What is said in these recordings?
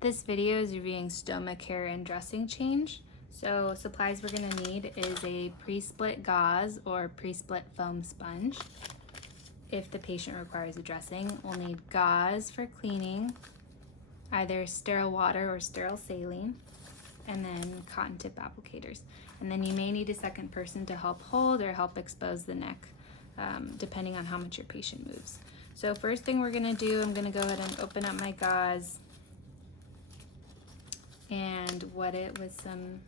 This video is reviewing stoma care and dressing change. So supplies we're going to need is a pre-split gauze or pre-split foam sponge. If the patient requires a dressing, we'll need gauze for cleaning, either sterile water or sterile saline, and then cotton tip applicators. And then you may need a second person to help hold or help expose the neck, depending on how much your patient moves. So first thing we're going to do, I'm going to go ahead and open up my gauze and wet it with some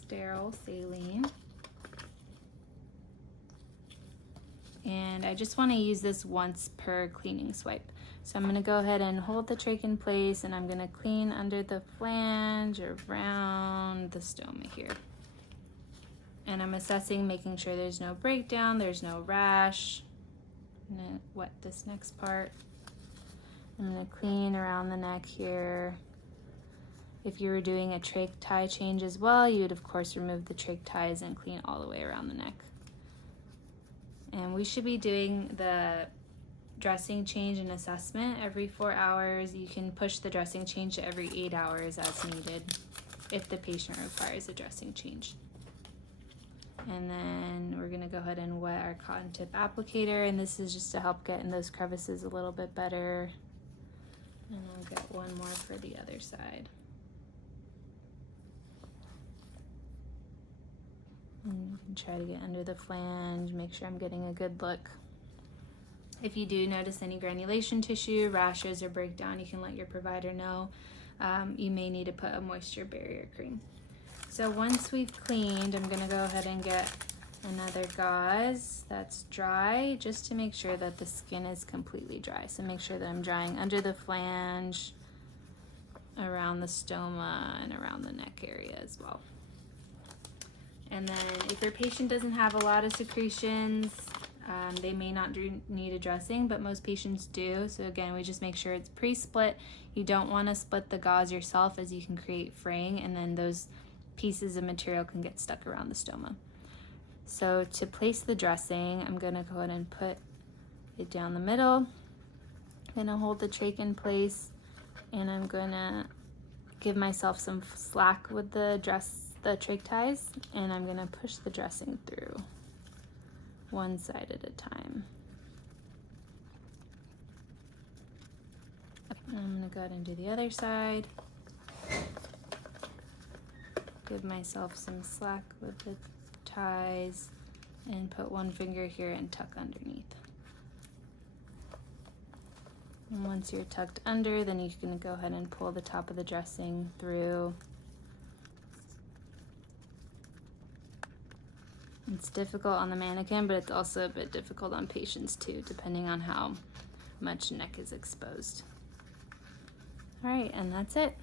sterile saline. And I just want to use this once per cleaning swipe. So I'm going to go ahead and hold the trach in place, and I'm going to clean under the flange around the stoma here. And I'm assessing, making sure there's no breakdown, there's no rash. I'm going to wet this next part. I'm going to clean around the neck here. If you were doing a trach tie change as well, you would of course remove the trach ties and clean all the way around the neck. And we should be doing the dressing change and assessment every 4 hours. You can push the dressing change to every 8 hours as needed if the patient requires a dressing change. And then we're gonna go ahead and wet our cotton tip applicator, and this is just to help get in those crevices a little bit better. And I'll get one more for the other side. And you can try to get under the flange, make sure I'm getting a good look. If you do notice any granulation tissue, rashes, or breakdown, you can let your provider know. You may need to put a moisture barrier cream. So once we've cleaned, I'm gonna go ahead and get another gauze that's dry, just to make sure that the skin is completely dry. So make sure that I'm drying under the flange, around the stoma, and around the neck area as well. And then if your patient doesn't have a lot of secretions, they may not need a dressing, but most patients do. So again, we just make sure it's pre-split. You don't want to split the gauze yourself, as you can create fraying, and then those pieces of material can get stuck around the stoma. So to place the dressing, I'm going to go ahead and put it down the middle. I'm going to hold the trach in place, and I'm going to give myself some slack with the trach ties, and I'm going to push the dressing through one side at a time. And I'm going to go ahead and do the other side. Give myself some slack with the ties and put one finger here and tuck underneath. And once you're tucked under, then you can go ahead and pull the top of the dressing through. It's difficult on the mannequin, but it's also a bit difficult on patients too, depending on how much neck is exposed. All right, and that's it.